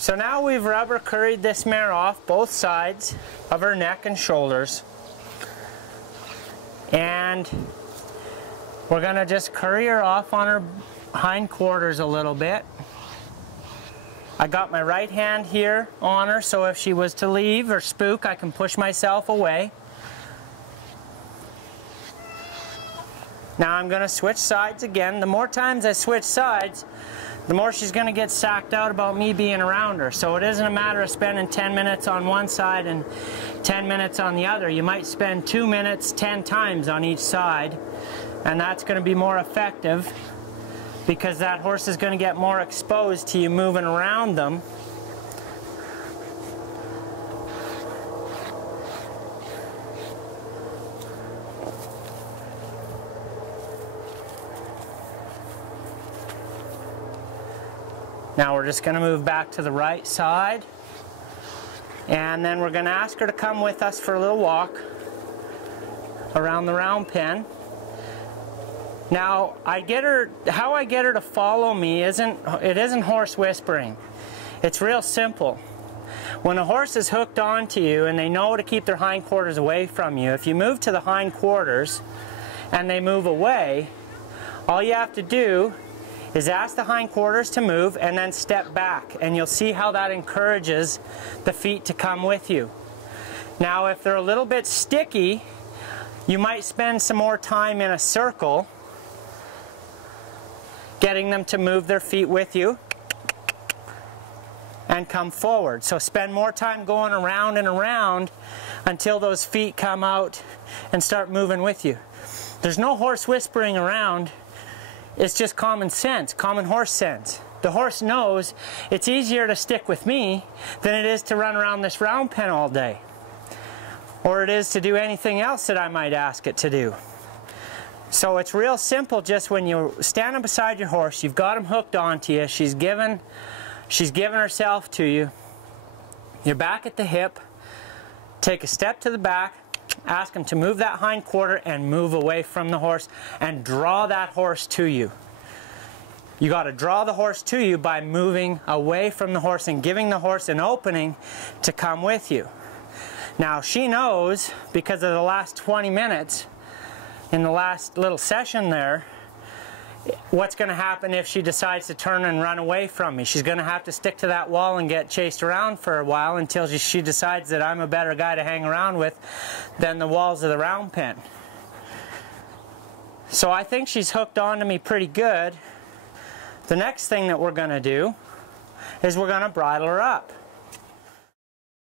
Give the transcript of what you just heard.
So now we've rubber curried this mare off both sides of her neck and shoulders. And we're going to just curry her off on her hindquarters a little bit. I got my right hand here on her, so if she was to leave or spook, I can push myself away. Now I'm going to switch sides again. The more times I switch sides, the more she's going to get sacked out about me being around her. So it isn't a matter of spending 10 minutes on one side and 10 minutes on the other. You might spend 2 minutes 10 times on each side, and that's going to be more effective because that horse is going to get more exposed to you moving around them. Now we're just going to move back to the right side, and then we're going to ask her to come with us for a little walk around the round pen. Now how I get her to follow me isn't horse whispering. It's real simple. When a horse is hooked onto you and they know to keep their hindquarters away from you, if you move to the hindquarters and they move away, all you have to do is ask the hindquarters to move and then step back, and you'll see how that encourages the feet to come with you. Now if they're a little bit sticky, you might spend some more time in a circle getting them to move their feet with you and come forward. So spend more time going around and around until those feet come out and start moving with you. There's no horse whispering around. It's just common sense, common horse sense. The horse knows it's easier to stick with me than it is to run around this round pen all day, or it is to do anything else that I might ask it to do. So it's real simple. Just when you're standing beside your horse, you've got him hooked onto you, she's given herself to you, you're back at the hip, take a step to the back, ask him to move that hind quarter and move away from the horse and draw that horse to you. You got to draw the horse to you by moving away from the horse and giving the horse an opening to come with you. Now she knows, because of the last 20 minutes in the last little session there, what's going to happen if she decides to turn and run away from me. She's going to have to stick to that wall and get chased around for a while until she decides that I'm a better guy to hang around with than the walls of the round pen. So I think she's hooked onto me pretty good. The next thing that we're going to do is we're going to bridle her up.